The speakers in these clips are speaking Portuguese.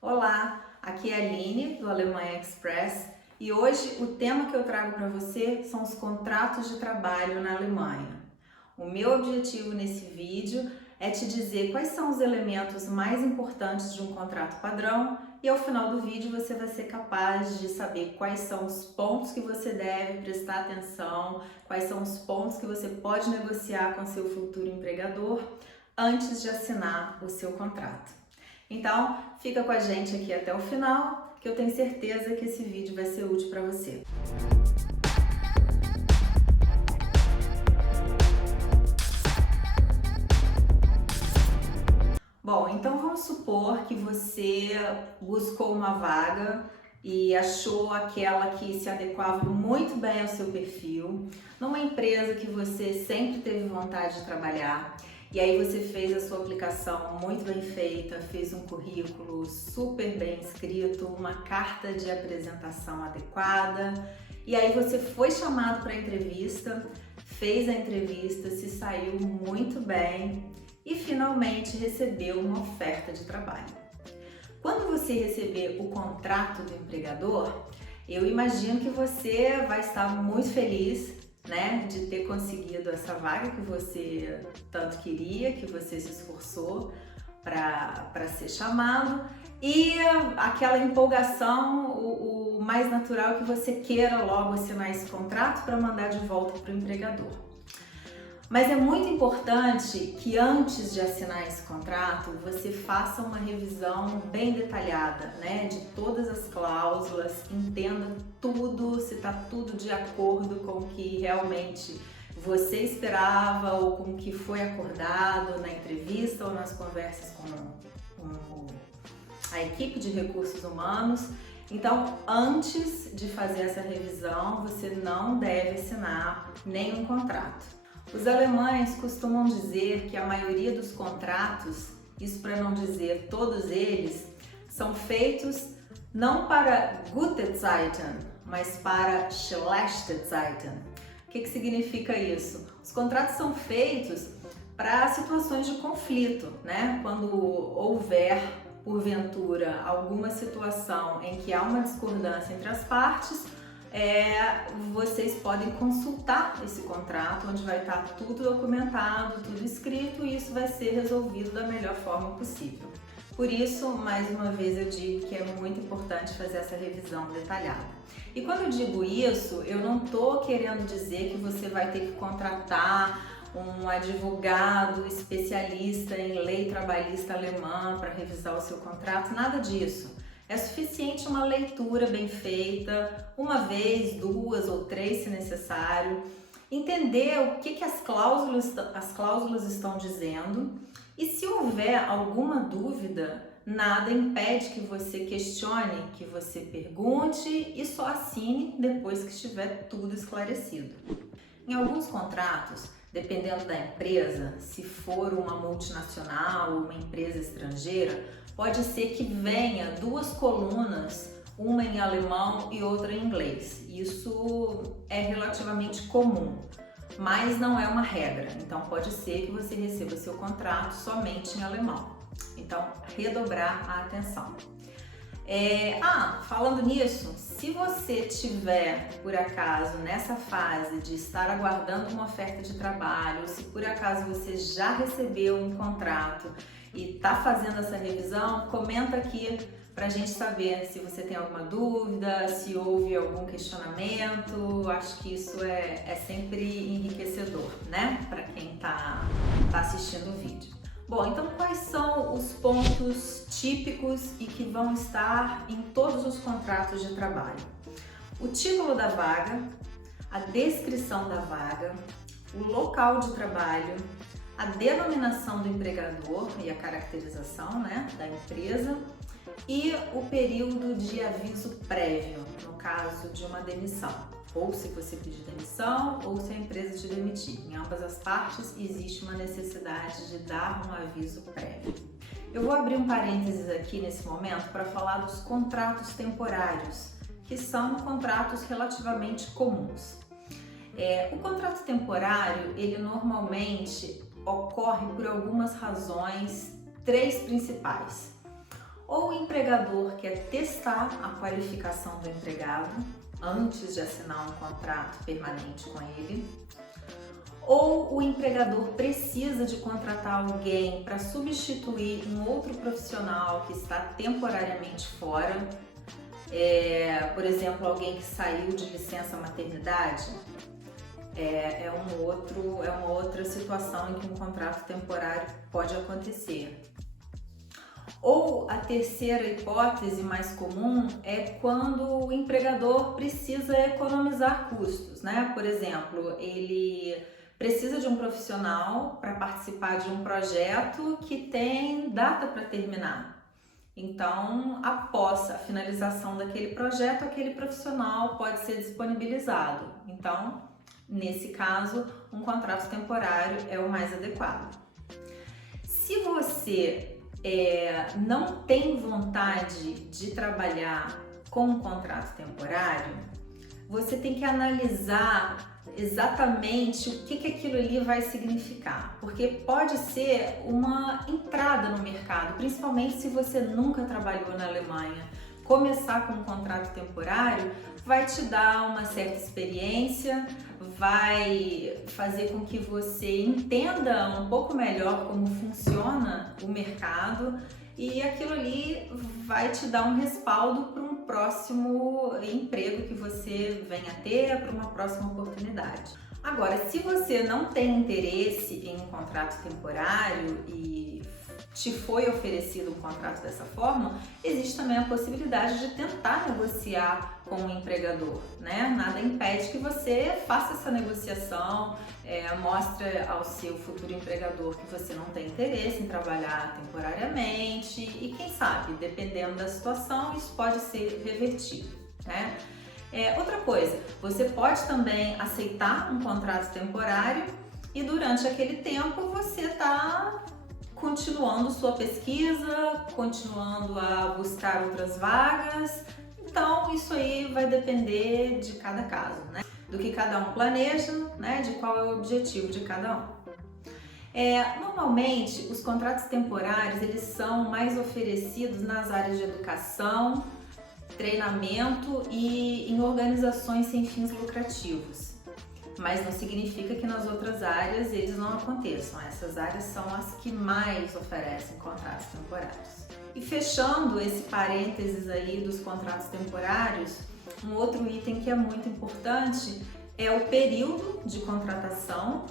Olá, aqui é a Aline do Alemanha Express e hoje o tema que eu trago para você são os contratos de trabalho na Alemanha. O meu objetivo nesse vídeo é te dizer quais são os elementos mais importantes de um contrato padrão e ao final do vídeo você vai ser capaz de saber quais são os pontos que você deve prestar atenção, quais são os pontos que você pode negociar com seu futuro empregador antes de assinar o seu contrato. Então, fica com a gente aqui até o final, que eu tenho certeza que esse vídeo vai ser útil para você. Bom, então vamos supor que você buscou uma vaga e achou aquela que se adequava muito bem ao seu perfil, numa empresa que você sempre teve vontade de trabalhar. E aí você fez a sua aplicação muito bem feita, fez um currículo super bem escrito, uma carta de apresentação adequada, e aí você foi chamado para a entrevista, fez a entrevista, se saiu muito bem e finalmente recebeu uma oferta de trabalho. Quando você receber o contrato do empregador, eu imagino que você vai estar muito feliz, né, de ter conseguido essa vaga que você tanto queria, que você se esforçou para ser chamado, e aquela empolgação, o mais natural é que você queira logo assinar esse contrato para mandar de volta para o empregador. Mas é muito importante que antes de assinar esse contrato, você faça uma revisão bem detalhada, né, de todas as cláusulas, entenda tudo, se está tudo de acordo com o que realmente você esperava ou com o que foi acordado na entrevista ou nas conversas com a equipe de recursos humanos. Então, antes de fazer essa revisão, você não deve assinar nenhum contrato. Os alemães costumam dizer que a maioria dos contratos, isso para não dizer todos eles, são feitos não para gute Zeiten, mas para schlechte Zeiten. O que significa isso? Os contratos são feitos para situações de conflito, né? Quando houver, porventura, alguma situação em que há uma discordância entre as partes, vocês podem consultar esse contrato, onde vai estar tudo documentado, tudo escrito, e isso vai ser resolvido da melhor forma possível. Por isso, mais uma vez eu digo que é muito importante fazer essa revisão detalhada. E quando eu digo isso, eu não estou querendo dizer que você vai ter que contratar um advogado especialista em lei trabalhista alemã para revisar o seu contrato, nada disso. É suficiente uma leitura bem feita, uma vez, duas ou três se necessário, entender o que as cláusulas estão dizendo, e se houver alguma dúvida, nada impede que você questione, que você pergunte e só assine depois que estiver tudo esclarecido. Em alguns contratos, dependendo da empresa, se for uma multinacional ou uma empresa estrangeira, pode ser que venha duas colunas, uma em alemão e outra em inglês. Isso é relativamente comum, mas não é uma regra. Então pode ser que você receba seu contrato somente em alemão. Então, redobrar a atenção. Falando nisso, se você tiver, por acaso, nessa fase de estar aguardando uma oferta de trabalho, ou se por acaso você já recebeu um contrato e está fazendo essa revisão, comenta aqui para a gente saber se você tem alguma dúvida, se houve algum questionamento. Acho que isso é sempre enriquecedor, né? Para quem está assistindo o vídeo. Bom, então quais são os pontos típicos e que vão estar em todos os contratos de trabalho? O título da vaga, a descrição da vaga, o local de trabalho, a denominação do empregador e a caracterização, né, da empresa, e o período de aviso prévio, no caso de uma demissão, ou se você pedir demissão ou se a empresa te demitir. Em ambas as partes existe uma necessidade de dar um aviso prévio. Eu vou abrir um parênteses aqui nesse momento para falar dos contratos temporários, que são contratos relativamente comuns. O contrato temporário, ele normalmente ocorre por algumas razões, três principais. ou o empregador quer testar a qualificação do empregado antes de assinar um contrato permanente com ele, ou o empregador precisa de contratar alguém para substituir um outro profissional que está temporariamente fora, por exemplo, alguém que saiu de licença maternidade. É uma outra situação em que um contrato temporário pode acontecer. Ou a terceira hipótese mais comum é quando o empregador precisa economizar custos, né? Por exemplo, ele precisa de um profissional para participar de um projeto que tem data para terminar. Então, após a finalização daquele projeto, aquele profissional pode ser disponibilizado. Então, nesse caso, um contrato temporário é o mais adequado. Se você não tem vontade de trabalhar com um contrato temporário, você tem que analisar exatamente o que aquilo ali vai significar, porque pode ser uma entrada no mercado, principalmente se você nunca trabalhou na Alemanha. Começar com um contrato temporário vai te dar uma certa experiência, vai fazer com que você entenda um pouco melhor como funciona o mercado e aquilo ali vai te dar um respaldo para um próximo emprego que você venha a ter, para uma próxima oportunidade. Agora, se você não tem interesse em um contrato temporário e te foi oferecido um contrato dessa forma, existe também a possibilidade de tentar negociar com o empregador, né? Nada impede que você faça essa negociação, mostre ao seu futuro empregador que você não tem interesse em trabalhar temporariamente e quem sabe, dependendo da situação, isso pode ser revertido, né? Outra coisa, você pode também aceitar um contrato temporário e durante aquele tempo você está continuando sua pesquisa, continuando a buscar outras vagas. Então, isso aí vai depender de cada caso, né? Do que cada um planeja, né? De qual é o objetivo de cada um. Normalmente, os contratos temporários, eles são mais oferecidos nas áreas de educação, treinamento e em organizações sem fins lucrativos. Mas não significa que nas outras áreas eles não aconteçam. Essas áreas são as que mais oferecem contratos temporários. E fechando esse parênteses aí dos contratos temporários, um outro item que é muito importante é o período de contratação,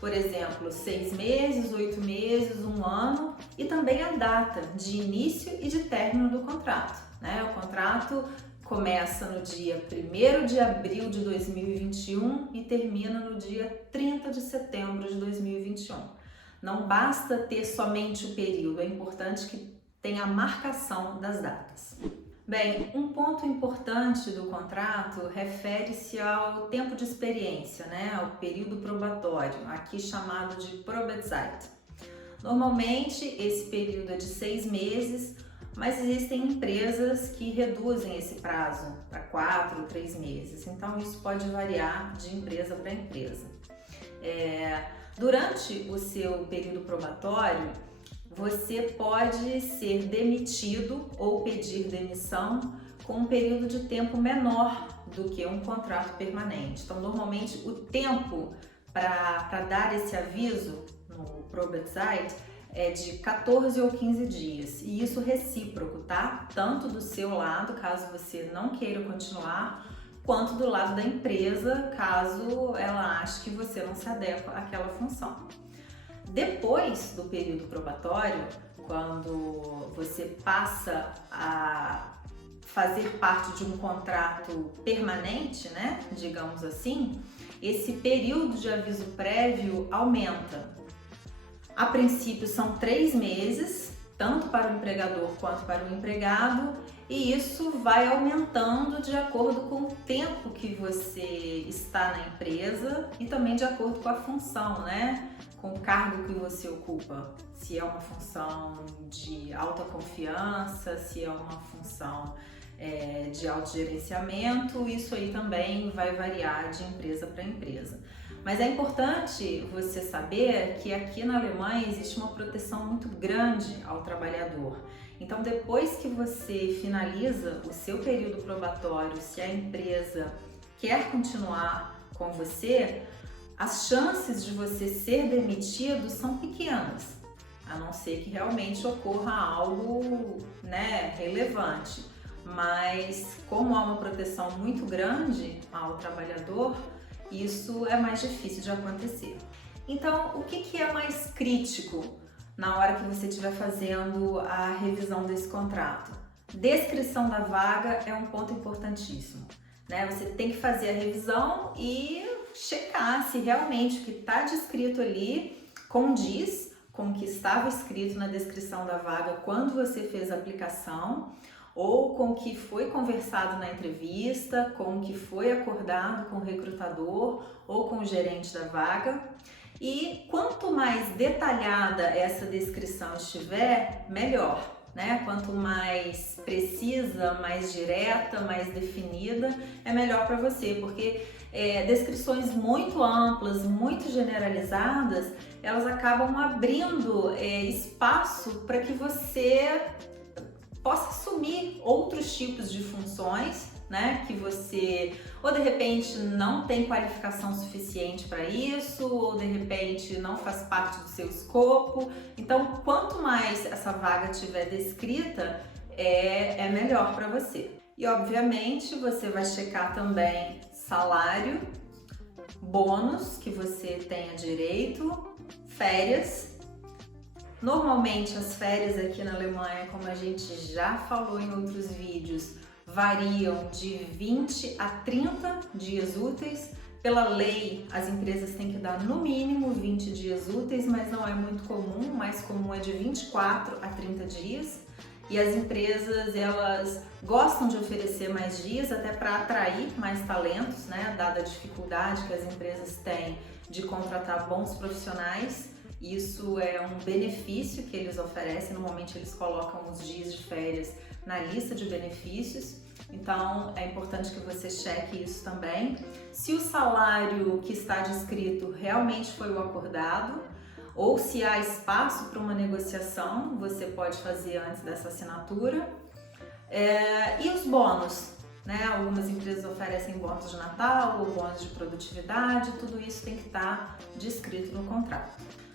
por exemplo, 6 meses, 8 meses, 1 ano, e também a data de início e de término do contrato, né? O contrato começa no dia 1º de abril de 2021 e termina no dia 30 de setembro de 2021. Não basta ter somente o período, é importante que tenha a marcação das datas. Bem, um ponto importante do contrato refere-se ao tempo de experiência, né? Ao período probatório, aqui chamado de Probezeit. Normalmente, esse período é de 6 meses, mas existem empresas que reduzem esse prazo para 4 ou 3 meses, então isso pode variar de empresa para empresa. Durante o seu período probatório, você pode ser demitido ou pedir demissão com um período de tempo menor do que um contrato permanente. Então, normalmente, o tempo para dar esse aviso no Probezeit é de 14 ou 15 dias, e isso recíproco, tá? Tanto do seu lado, caso você não queira continuar, quanto do lado da empresa, caso ela ache que você não se adequa àquela função. Depois do período probatório, quando você passa a fazer parte de um contrato permanente, né, digamos assim, esse período de aviso prévio aumenta. A princípio são 3 meses, tanto para o empregador quanto para o empregado, e isso vai aumentando de acordo com o tempo que você está na empresa e também de acordo com a função, né? Com o cargo que você ocupa. Se é uma função de alta confiança, se é uma função de autogerenciamento, isso aí também vai variar de empresa para empresa. Mas é importante você saber que aqui na Alemanha existe uma proteção muito grande ao trabalhador. Então, depois que você finaliza o seu período probatório, se a empresa quer continuar com você, as chances de você ser demitido são pequenas, a não ser que realmente ocorra algo, relevante. Mas como há uma proteção muito grande ao trabalhador, isso é mais difícil de acontecer. Então, o que é mais crítico na hora que você estiver fazendo a revisão desse contrato? Descrição da vaga é um ponto importantíssimo, Você tem que fazer a revisão e checar se realmente o que está descrito ali condiz com o que estava escrito na descrição da vaga quando você fez a aplicação, ou com o que foi conversado na entrevista, com o que foi acordado com o recrutador ou com o gerente da vaga. E quanto mais detalhada essa descrição estiver, melhor, Quanto mais precisa, mais direta, mais definida, é melhor para você, porque descrições muito amplas, muito generalizadas, elas acabam abrindo espaço para que você possa assumir outros tipos de funções, que você ou de repente não tem qualificação suficiente para isso, ou de repente não faz parte do seu escopo. Então, quanto mais essa vaga estiver descrita, é melhor para você. E obviamente você vai checar também salário, bônus que você tenha direito, férias. Normalmente as férias aqui na Alemanha, como a gente já falou em outros vídeos, variam de 20 a 30 dias úteis. Pela lei, as empresas têm que dar no mínimo 20 dias úteis, mas não é muito comum, o mais comum é de 24 a 30 dias. E as empresas, elas gostam de oferecer mais dias até para atrair mais talentos, Dada a dificuldade que as empresas têm de contratar bons profissionais. Isso é um benefício que eles oferecem, normalmente eles colocam os dias de férias na lista de benefícios, então é importante que você cheque isso também. Se o salário que está descrito realmente foi o acordado, ou se há espaço para uma negociação, você pode fazer antes dessa assinatura. E os bônus, Algumas empresas oferecem bônus de Natal ou bônus de produtividade, tudo isso tem que estar descrito no contrato.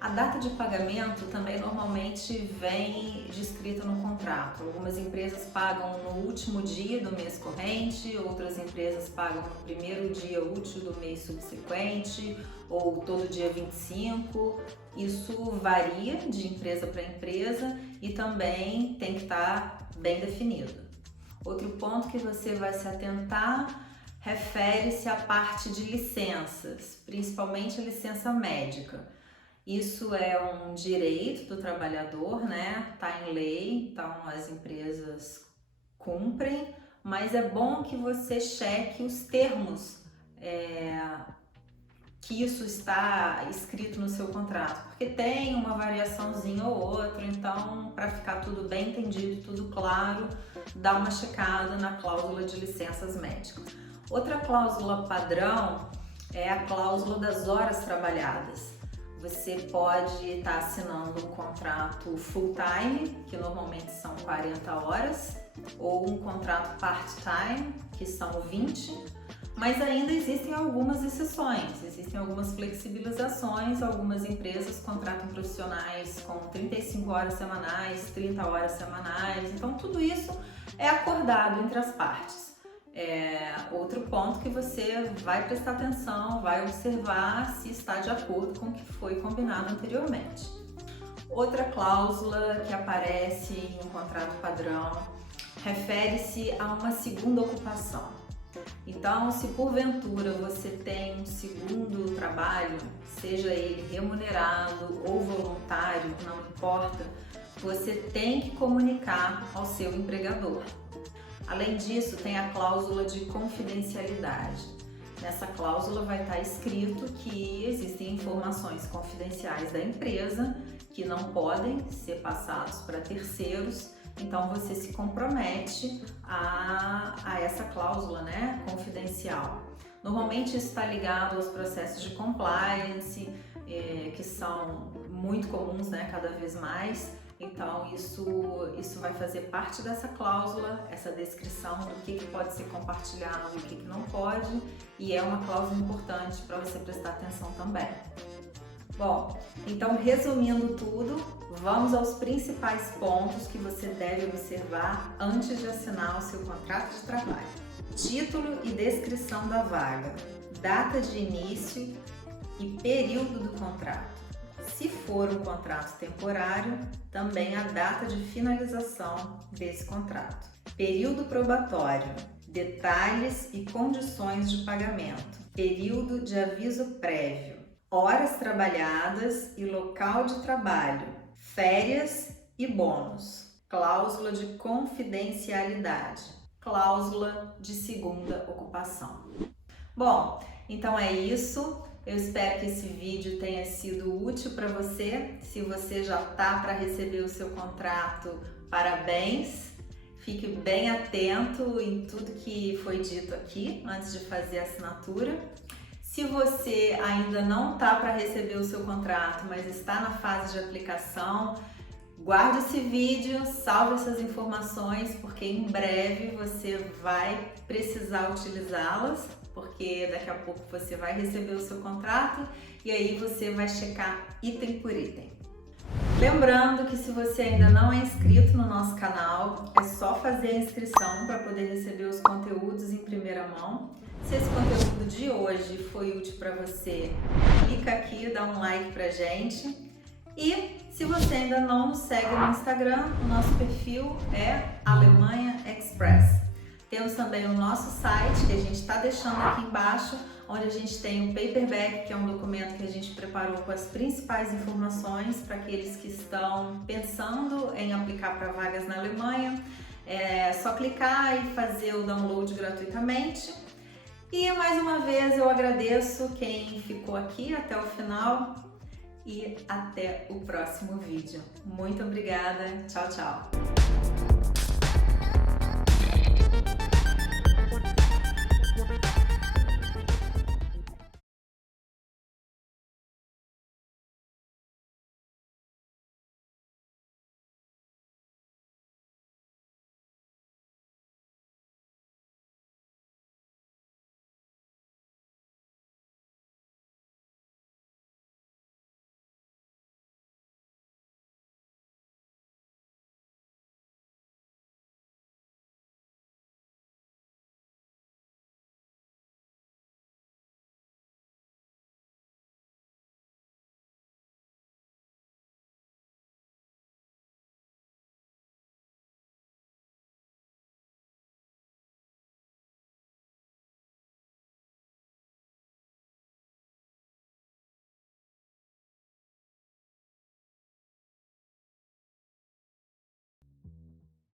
A data de pagamento também normalmente vem descrita no contrato. Algumas empresas pagam no último dia do mês corrente, outras empresas pagam no primeiro dia útil do mês subsequente ou todo dia 25. Isso varia de empresa para empresa e também tem que estar bem definido. Outro ponto que você vai se atentar refere-se à parte de licenças, principalmente a licença médica. Isso é um direito do trabalhador, Tá em lei, então as empresas cumprem, mas é bom que você cheque os termos que isso está escrito no seu contrato, porque tem uma variaçãozinha ou outra, então para ficar tudo bem entendido, tudo claro, dá uma checada na cláusula de licenças médicas. Outra cláusula padrão é a cláusula das horas trabalhadas. Você pode estar assinando um contrato full-time, que normalmente são 40 horas, ou um contrato part-time, que são 20, mas ainda existem algumas exceções, existem algumas flexibilizações. Algumas empresas contratam profissionais com 35 horas semanais, 30 horas semanais, então tudo isso é acordado entre as partes. Outro ponto que você vai prestar atenção, vai observar se está de acordo com o que foi combinado anteriormente. Outra cláusula que aparece em um contrato padrão refere-se a uma segunda ocupação. Então, se porventura você tem um segundo trabalho, seja ele remunerado ou voluntário, não importa, você tem que comunicar ao seu empregador. Além disso, tem a cláusula de confidencialidade. Nessa cláusula vai estar escrito que existem informações confidenciais da empresa que não podem ser passados para terceiros, então você se compromete a essa cláusula, confidencial. Normalmente isso está ligado aos processos de compliance, que são muito comuns, né, cada vez mais. Então isso vai fazer parte dessa cláusula, essa descrição do que pode ser compartilhado e o que não pode, e é uma cláusula importante para você prestar atenção também. Bom, então resumindo tudo, vamos aos principais pontos que você deve observar antes de assinar o seu contrato de trabalho. Título e descrição da vaga, data de início e período do contrato. Se for um contrato temporário, também a data de finalização desse contrato. Período probatório, detalhes e condições de pagamento. Período de aviso prévio, horas trabalhadas e local de trabalho, férias e bônus. Cláusula de confidencialidade, cláusula de segunda ocupação. Bom, então é isso. Eu espero que esse vídeo tenha sido útil para você. Se você já está para receber o seu contrato, parabéns! Fique bem atento em tudo que foi dito aqui antes de fazer a assinatura. Se você ainda não está para receber o seu contrato, mas está na fase de aplicação, guarde esse vídeo, salve essas informações, porque em breve você vai precisar utilizá-las, porque daqui a pouco você vai receber o seu contrato e aí você vai checar item por item. Lembrando que se você ainda não é inscrito no nosso canal, é só fazer a inscrição para poder receber os conteúdos em primeira mão. Se esse conteúdo de hoje foi útil para você, clica aqui, dá um like pra gente. E se você ainda não nos segue no Instagram, o nosso perfil é Alemanha Express. Temos também o nosso site, que a gente está deixando aqui embaixo, onde a gente tem o paperback, que é um documento que a gente preparou com as principais informações para aqueles que estão pensando em aplicar para vagas na Alemanha. É só clicar e fazer o download gratuitamente. E mais uma vez eu agradeço quem ficou aqui até o final e até o próximo vídeo. Muito obrigada, tchau, tchau!